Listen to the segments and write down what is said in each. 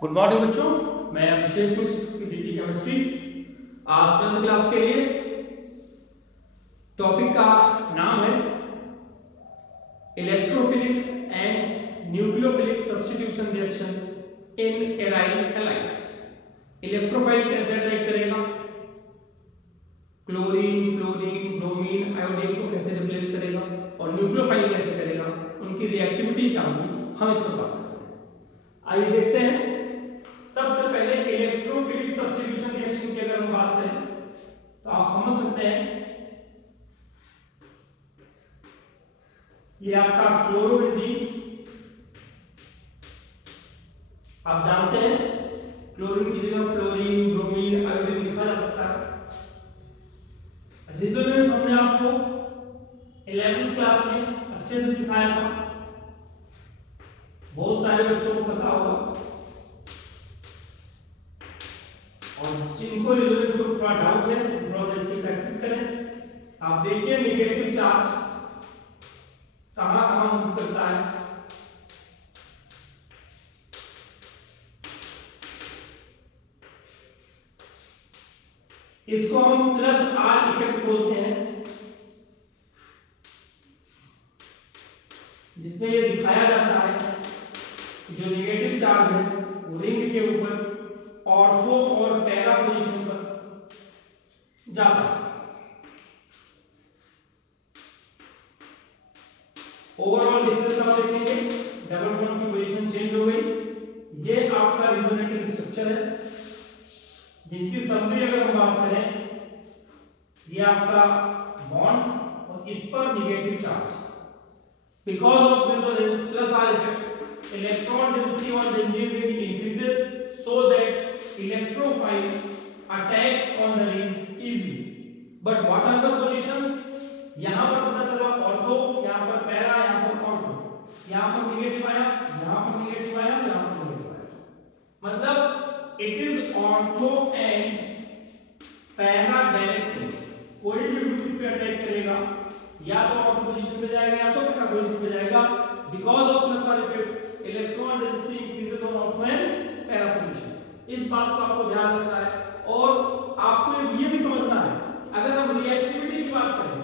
Good morning बच्चों, मैं अभिषेक मिश्र PGT chemistry. आज 10th क्लास के लिए टॉपिक का नाम है electrophilic and nucleophilic substitution reaction in aryl halides. Electrophile कैसे अटैक करेगा, क्लोरीन, फ्लोरीन, ब्रोमीन, आयोडीन को कैसे रिप्लेस करेगा और न्यूक्लियोफाइल कैसे करेगा, उनकी रिएक्टिविटी क्या होगी, हम इस पर बात करते हैं। आइए देखते हैं। सबसे पहले इलेक्ट्रोफिलिक सब्स्टिट्यूशन रिएक्शन की अगर हम बात करें तो आप समझ सकते हैं ये आपका क्लोरोबेंजीन, आप जानते हैं क्लोरीन की जगह फ्लोरीन, ब्रोमीन, आयोडीन लिखा जा सकता है। रेजोनेंस हमने आपको 11th क्लास में अच्छे से सिखाया था, बहुत सारे बच्चों को पता होगा, और जिनको रेजोनेंस को थोड़ा डाउट है थोड़ा सा इसकी प्रैक्टिस करें। आप देखिए नेगेटिव चार्ज कहां कहां मूव करता है। इसको हम प्लस आर इफेक्ट बोलते हैं, जिसमें ये दिखाया जाता है कि जो नेगेटिव चार्ज है वो रिंग के ऊपर ऑर्थो और पैरा पोजीशन पर जाता है। ओवरऑल डिफरेंस आप देखेंगे, डबल बॉन्ड की पोजीशन चेंज हो गई। ये आपका रेजोनेटिव स्ट्रक्चर है, जिनकी समरी अगर हम बात करें, ये आपका बॉन्ड और इस पर negative charge. Because of resonance plus R effect, electron density on benzene ring increases so that electrophile attacks on the ring easily. But what are the positions? यहां पर पता चला ऑर्थो, यहां पर पैरा, यहां पर ऑर्थो, यहां पर नेगेटिव आया, यहां पर नेगेटिव आया, यहां पर नेगेटिव आया। मतलब it is ortho and para directly. कोई भी ग्रुप इस पे अटैक करेगा, या तो ऑर्थो पोजीशन पे जाएगा या तो पैरा पोजीशन पे जाएगा। Because of plus R effect, electron density increases on ortho and para position. इस बात को आपको ध्यान रखना है। और आपको ये भी समझना है, अगर हम रिएक्टिविटी की बात करें,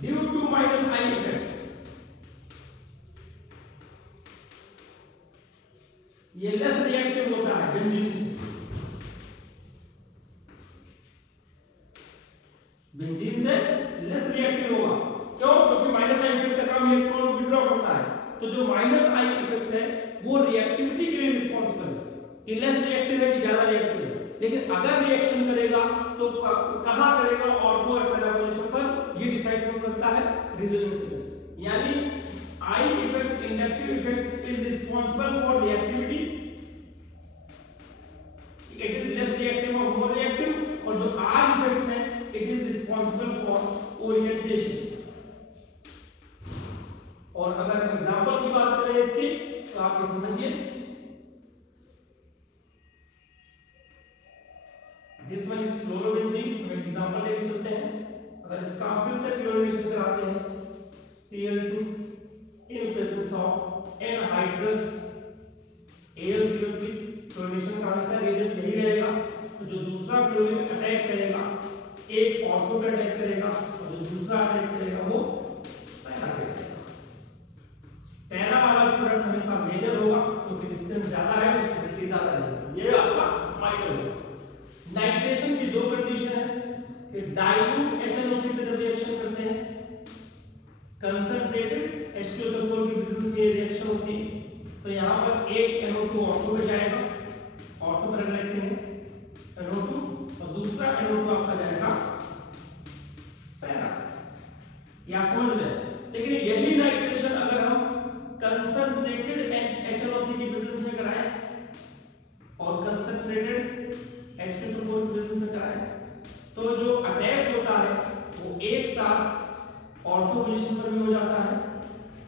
due to minus I effect, ये लेस रिएक्टिव होता है बेंजीन से। बेंजीन से लेस रिएक्टिव होगा। क्यों? क्योंकि माइनस आई इफेक्ट का काम इलेक्ट्रॉन को विड्रॉ करता है। तो जो माइनस आई इफेक्ट है वो रिएक्टिविटी के लिए रिस्पांसिबल है, कि लेस रिएक्टिव है कि ज्यादा रिएक्टिव है। लेकिन अगर रिएक्शन करेगा तो कहां करेगा, ऑर्थो और पैरा पोजीशन पर, ये डिसाइड कौन करता है? Resonance effect. यानी I effect, inductive effect is responsible for reactivity, it is less reactive और मोर रिएक्टिव। और जो आर इफेक्ट है it is responsible for orientation. और अगर एग्जांपल की बात करें इसकी, तो आप ये समझिए, दिस वन इज क्लोरोबेंजीन। हम एग्जांपल लेके चलते हैं। अगर इसका फिर से क्लोरीनेशन कराते हैं, Cl2 in presence of anhydrous Al03, chlorination का हमेशा रिएजेंट यही रहेगा। तो जो दूसरा क्लोरीन अटैक करेगा, एक ऑर्थो पे अटैक करेगा और जो दूसरा अटैक करेगा वो पैरा पे करेगा। पहला वाला प्रोडक्ट हमेशा मेजर होगा क्योंकि डिस्टेंस ज्यादा है, तो स्टेबिलिटी ज्यादा रहेगी। ये आपका माइनर है। नाइट्रेशन की दो कंडीशन है कि डाइल्यूट HNO3 से जब रिएक्शन करते हैं, कंसंट्रेटेड H2SO4 की प्रेजेंस में रिएक्शन होती है, तो यहां पर एक NO2 ऑर्थो पे जाएगा, ऑर्थो पर अटैक करेंगे NO2, और दूसरा NO2 आपका जाएगा पैरा। ये आप समझ रहे हैं। लेकिन यही नाइट्रेशन अगर हम कंसंट्रेटेड HNO3 की प्रेजेंस में कराएं और कंसंट्रेटेड H2SO4 की प्रेजेंस में कराएं, तो जो अटैक होता है वो एक साथ ऑर्थो पोजीशन पर भी हो जाता है,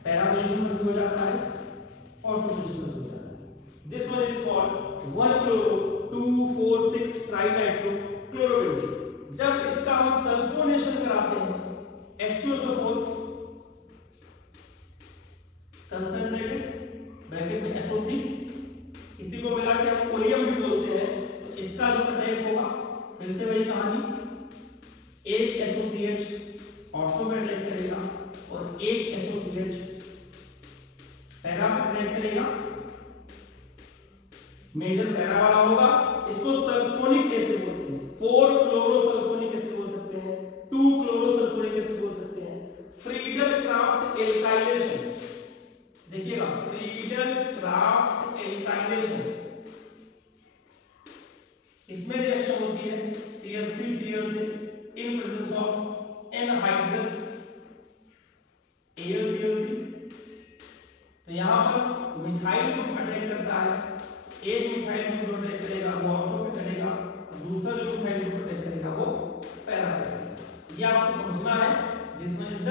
पैरा पोजीशन पर भी हो जाता है, ऑर्थो पोजीशन पर भी हो जाता है। This one is called 1 chloro 2,4,6 trinitro chlorobenzene. जब इसका हम सल्फोनेशन कराते हैं, H2SO4 कंसंट्रेटेड इसका जो अटैक होगा फिर से वही कहानी, एक SO3H ऑर्थो पे अटैक करेगा और एक SO3H पैरा पे अटैक करेगा, मेजर पैरा वाला होगा। इसको सल्फोनिक एसिड बोलते हैं, 4-क्लोरोसल्फोनिक एसिड बोल सकते हैं, 2-क्लोरोसल्फोनिक एसिड बोल सकते हैं। फ्रीडल क्राफ्ट एल्काइलेशन, देखिएगा फ्रीडल क्राफ्ट एल्काइलेशन, इसमें रिएक्शन होती है CH3Cl से in presence of anhydrous AlCl3। तो यहां पर मिथाइल ग्रुप अटैक करता है, एक मिथाइल ग्रुप अटैक करेगा वो ऑर्थो पे करेगा, और दूसरा जो मिथाइल ग्रुप अटैक करेगा वो पैरा पे करेगा। ये आपको समझना है। This one is the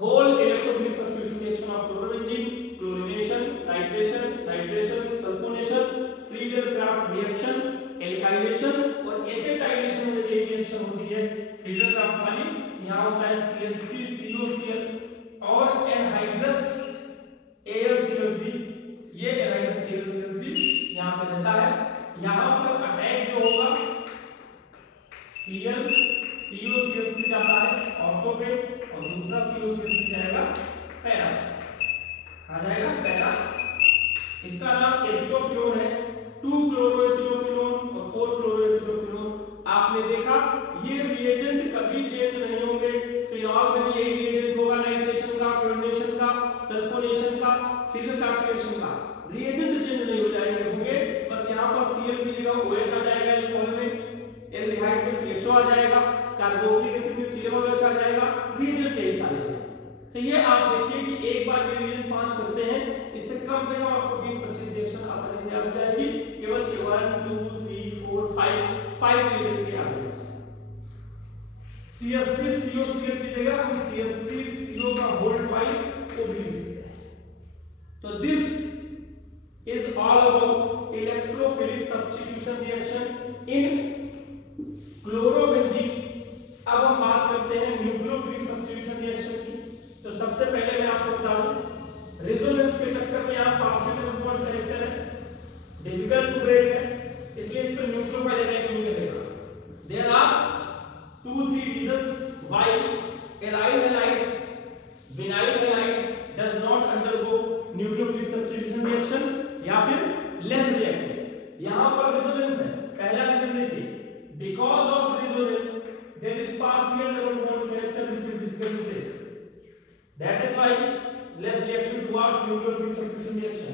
whole electrophilic substitution reaction of chlorobenzene, chlorination, nitration, nitration, sulphonation, Friedel Crafts reaction, alkylation और एसिटाइलेशन में ये रिएक्शन होती है फ्रीडल क्राफ्ट वाली। यहां होता है CH3COCl और एनहाइड्रस AlCl3, ये एनहाइड्रस AlCl3 यहां पे रहता है। यहां पर अटैक जो होगा COCH3 जाता है ऑर्थो पे और दूसरा COCH3 जाएगा पैरा, आ जाएगा पैरा। इसका नाम एसिटोफिनोन है, 2-क्लोरोएसिटोफिनोन और 4-क्लोरोएसिटोफिनोन। आपने देखा ये रिएजेंट कभी चेंज नहीं होंगे, फिनॉल में भी यही रिएजेंट होगा, नाइट्रेशन का, क्लोरीनेशन का, सल्फोनेशन का, फ्रीडल क्राफ्ट रिएक्शन का रिएजेंट चेंज नहीं हो जाएंगे होंगे, बस यहां पर Cl की जगह OH आ जाएगा अल्कोहल में, एल्डिहाइड में CHO आ जाएगा, कार्बोक्सिलिक एसिड में COOH आ जाएगा, रिएजेंट यही सारे हैं। तो ये आप देखिए कि एक बार ये रिएजेंट 5 करते हैं, इससे कम से कम आपको 20-25 रिएक्शन आसानी से आ जाएगी, केवल 1 2 3 4 5 रिएजेंट के आर्गुमेंट्स हैं। CH3COCl की जगह हम CH3CO का होल ट्वाइस को भी लिख सकते हैं। तो this is all about electrophilic substitution reaction in chlorobenzene. अब हम बात करते हैं न्यूक्लियोफिलिक सब्स्टिट्यूशन रिएक्शन की। तो सबसे पहले मैं आपको बता दूं, रेजोनेंस के चक्कर में यहां पार्शियल बॉन्ड कैरेक्टर है, डिफिकल्ट टू ब्रेक है, इसलिए इस पर न्यूक्लियोफाइल अटैक नहीं करेगा। There are 2-3 reasons why aryl halides, vinyl halide does not undergo nucleophilic substitution reaction या फिर लेस रिएक्टिव। यहां पर रेजोनेंस है, पहला रीजन देखिए, because of resonance there is partial double bond character which is difficult to break, that is why less reactive towards nucleophilic substitution reaction.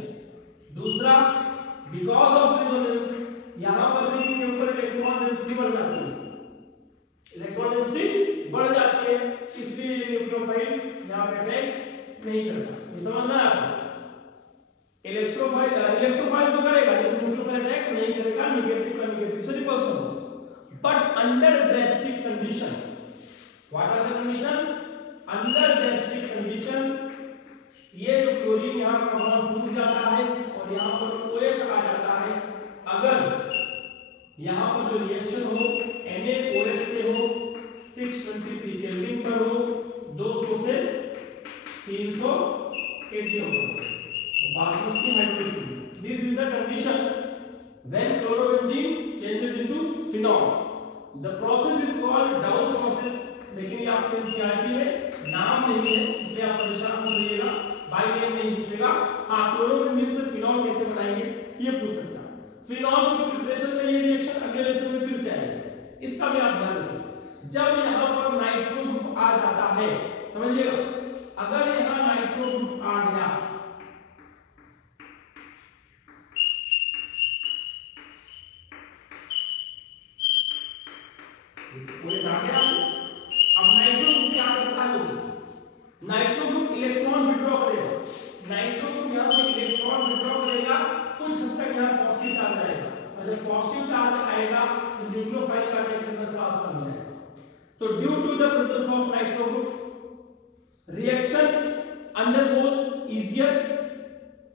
दूसरा, because of resonance यहां पर रिंग के ऊपर इलेक्ट्रॉन डेंसिटी बढ़ जाती है, इलेक्ट्रॉन डेंसिटी बढ़ जाती है, इसलिए ये न्यूक्लियोफाइल यहां पे अटैक नहीं करता। ये समझना है आपको, इलेक्ट्रोफाइल तो करेगा लेकिन न्यूक्लियोफाइल अटैक नहीं करेगा, नेगेटिव का नेगेटिव से रिपल्सन होगा। But under drastic condition, what are the condition? Under drastic condition ये जो क्लोरीन यहां का बॉन्ड टूट जाता है और यहां पर OH आ जाता है, अगर यहां पर जो रिएक्शन हो NaOH से हो, 623 केल्विन पर हो, 200 से 380 हो, basmati hydroxy, this is the condition when chlorobenzene changes into phenol. The process is called Dawes process, लेकिन ये आपके एनसीईआरटी में नाम नहीं है, इसलिए आप परेशान मत होइएगा, बाय नेम नहीं पूछेगा। हाँ, क्लोरोबेंजीन से फिनॉल कैसे बनाएंगे ये पूछ सकता है। फिनॉल की प्रिपरेशन में ये रिएक्शन अगले लेसन में फिर से आएगी, इसका भी आप ध्यान रखिए। जब यहाँ पर नाइट्रो ग्रुप आ जाता है, समझिएगा, अगर यहाँ नाइट्रो ग्रुप आ गया नाइट्रो ग्रुप इलेक्ट्रॉन विड्रॉ करेगा, नाइट्रो ग्रुप यहां से इलेक्ट्रॉन विड्रॉ करेगा, कुछ हद तक यहां पॉजिटिव चार्ज आएगा, और जब पॉजिटिव चार्ज आएगा तो न्यूक्लियोफाइल का अटैक करना थोड़ा आसान हो जाएगा। तो due to the presence of nitro group reaction undergoes easier,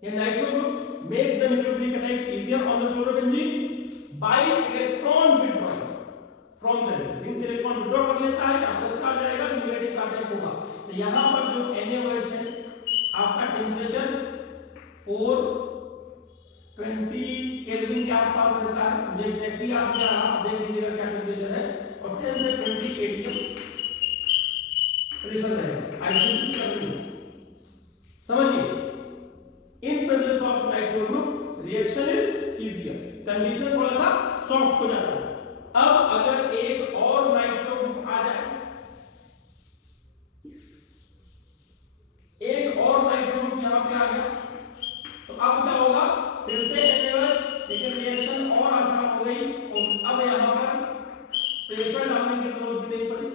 ये nitro groups makes the nucleophilic attack easier on the chlorobenzene by electron withdrawing from the ring से इलेक्ट्रॉन विड्रॉ कर लेता है, यहां प्लस चार्ज आएगा, नेगेटिव का attack होगा। तो यहां पर जो NaOH है आपका टेंपरेचर 420 K केल्विन के आसपास रहता है। मुझे एग्जैक्टली आप देख लीजिएगा क्या टेंपरेचर है, और 10 से 20 atm प्रेशर रहेगा। हाइड्रोलिसिस करनी है, समझिए। In presence of nitro group reaction is easier, condition थोड़ा सा सॉफ्ट हो जाता है। अब अगर एक और नाइट्रो ग्रुप आ जाए, एक और नाइट्रो ग्रुप यहां पे आ गया, तो अब क्या होगा, फिर से NaOH, लेकिन रिएक्शन और आसान हो गई, और अब यहां पर प्रेशर डालने की जरूरत भी नहीं पड़ी,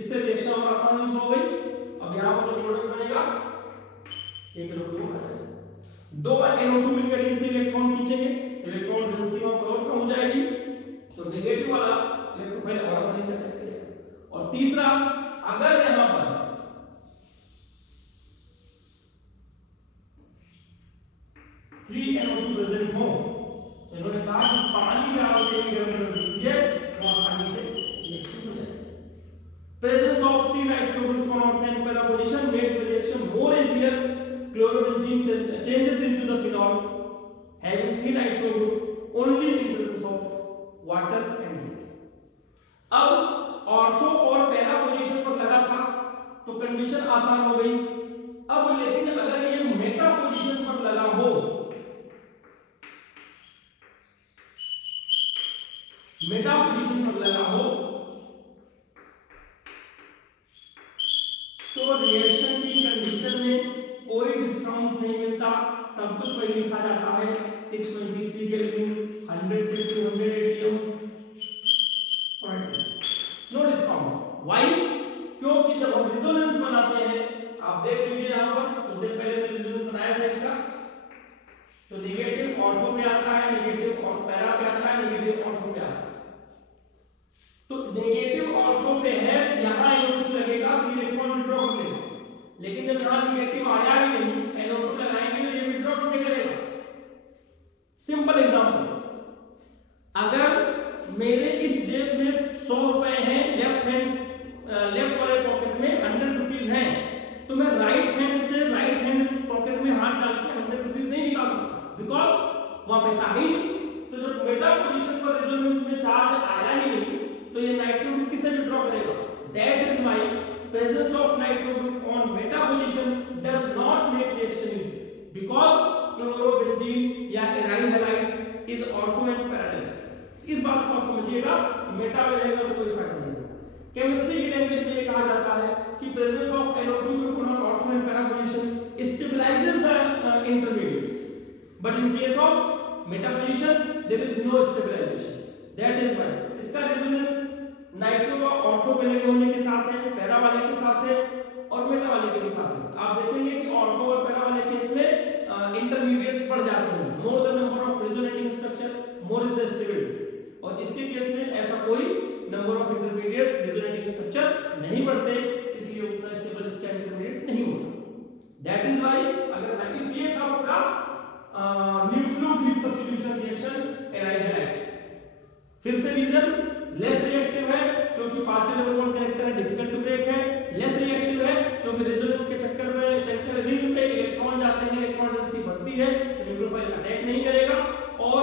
इससे रिएक्शन और आसानी से हो गई। अब यहां पर जो प्रोडक्ट बनेगा एक NO2 आ जाएगा। दो NO2 मिलकर इनसे इलेक्ट्रॉन खींचेंगे, इलेक्ट्रॉन डेंसिटी ऑफ और कम हो जाएगी, तो नेगेटिव वाला इलेक्ट्रोफाइल और आसानी से अटैक करेगा। और तीसरा, अगर यहां पर 3NO2 प्रेजेंट हो, तो इन्होंने कहा कि पानी डाल के गर्म कर दीजिए तो आसानी से रिएक्शन हो जाएगी। Presence of 3 nitro groups on ortho and para position makes the reaction more easier. Chlorobenzene changes into the phenol having 3 nitro group only in presence of water and heat. अब ऑर्थो और para position पर लगा था तो condition आसान हो गई। अब लेकिन अगर ये मेटा पोजीशन पर लगा हो, मेटा पोजीशन पर लगा हो, तो रिएक्शन की कंडीशन में कोई डिस्काउंट नहीं मिलता, सब कुछ वही लिखा जाता है 623 केल्विन, 100 से 200 atm, नो डिस्काउंट। व्हाई? क्योंकि जब हम रेजोनेंस बनाते हैं, आप देख लीजिए यहां पर, कुछ देर पहले मैंने रेजोनेंस बनाया था इसका, तो नेगेटिव ऑर्थो पे आता है, नेगेटिव और पैरा पे आता है, नेगेटिव ऑर्थो पे आता है। तो नेगेटिव ऑर्थो पे है, यहां NO2 लगेगा तो इलेक्ट्रॉन विड्रॉ कर लेगा, लेकिन जब यहां नेगेटिव आया ही नहीं, NO2 लगाएंगे तो ये विड्रॉ कैसे करेगा? सिंपल एग्जांपल, अगर मेरे इस जेब में 100 रुपए हैं, लेफ्ट वाले पॉकेट में 100 रुपीस हैं, तो मैं राइट हैंड पॉकेट में हाथ डाल के 100 रुपीस नहीं निकाल सकता, बिकॉज वहां पैसा ही नहीं। तो जब मेटा पोजीशन पर रेजोनेंस में चार्ज आया ही नहीं, तो ये नाइट्रो ग्रुप किसे विड्रॉ करेगा? That is why presence of nitro group on meta position does not make reaction easy, because chlorobenzene या aryl halides is ortho and parallel. इस बात को आप समझिएगा, मेटा में रहेगा तो कोई फायदा नहीं होगा। केमिस्ट्री की लैंग्वेज में ये कहा जाता है कि presence of NO2 group on ortho and para position stabilizes the intermediates, but in case of meta position there is no stabilization. That is why इसका रेजोनेंस नाइट्रो का ऑर्थो पे लगे होने के साथ है, पैरा वाले के साथ है, और मेटा वाले के भी साथ है। आप देखेंगे कि ऑर्थो और पैरा वाले केस में इंटरमीडिएट्स पड़ जाते हैं। More the number of resonating structure, more is the stability. और इसके केस में ऐसा कोई number of intermediates resonating structure नहीं बढ़ते, इसलिए उतना स्टेबल इसका इंटरमीडिएट नहीं होता। दैट इज व्हाई अगर इसलिए था पूरा nucleophilic substitution reaction aryl halides. फिर से रीजन लेस रिएक्टिव है क्योंकि पार्शियल डबल बॉन्ड कैरेक्टर है, डिफिकल्ट टू ब्रेक है। लेस रिएक्टिव है क्योंकि रेजोनेंस के चक्कर रिंग पे इलेक्ट्रॉन जाते हैं, इलेक्ट्रॉन डेंसिटी बढ़ती है तो न्यूक्लियोफाइल अटैक नहीं करेगा। और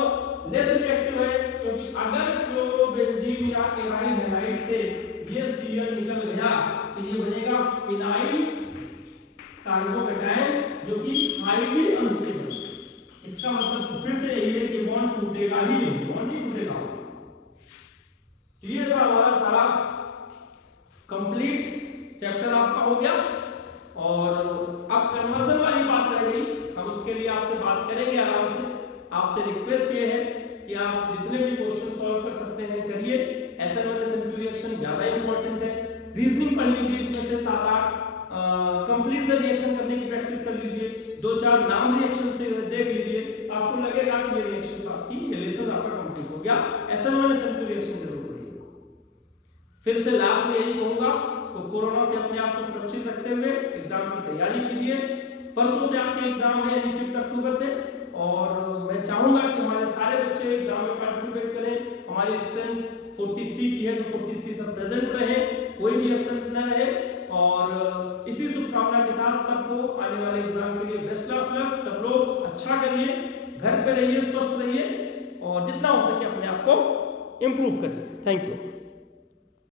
लेस रिएक्टिव है क्योंकि अगर क्लोरोबेंजीन या एराइल हैलाइड से ये Cl निकल गया तो ये बनेगा फिनाइल कार्बोकैटायन जो कि हाईली अनस्टेबल। इसका मतलब फिर से यही है कि बॉन्ड टूटेगा ही नहीं, बॉन्ड नहीं टूटेगा। क्लियर था? हमारा सारा कंप्लीट चैप्टर आपका हो गया। और अब कन्वर्जन वाली बात रह गई, हम उसके लिए आपसे बात करेंगे आराम से। आपसे रिक्वेस्ट ये है कि आप जितने भी क्वेश्चन सॉल्व कर सकते हैं करिए। SN1SN2 रिएक्शन ज्यादा इंपॉर्टेंट है। रीजनिंग पढ़ लीजिए, इसमें से 7-8 कंप्लीट द रिएक्शन करने की प्रैक्टिस कर लीजिए। 2-4 नाम रिएक्शन से देख लीजिए, आपको लगेगा कि ये रिएक्शंस आपकी, ये लेसन आपका कंप्लीट हो गया। SN1SN2 रिएक्शन जरूर पढ़िए। फिर से लास्ट में यही कहूंगा, तो कोरोना से अपने आप को सुरक्षित रखते हुए एग्जाम की तैयारी कीजिए। परसों से आपके एग्जाम है, यानी 5 अक्टूबर से, और मैं चाहूंगा कि हमारे सारे बच्चे एग्जाम में पार्टिसिपेट करें। हमारी स्ट्रेंथ 43 की है तो 43 सब प्रेजेंट रहे, कोई भी एब्सेंट न रहे। और इसी शुभकामना के साथ सबको आने वाले एग्जाम के लिए बेस्ट ऑफ लक। सब लोग अच्छा करिए, घर पे रहिए, स्वस्थ रहिए और जितना हो सके अपने आप को इम्प्रूव करिए। Thank you.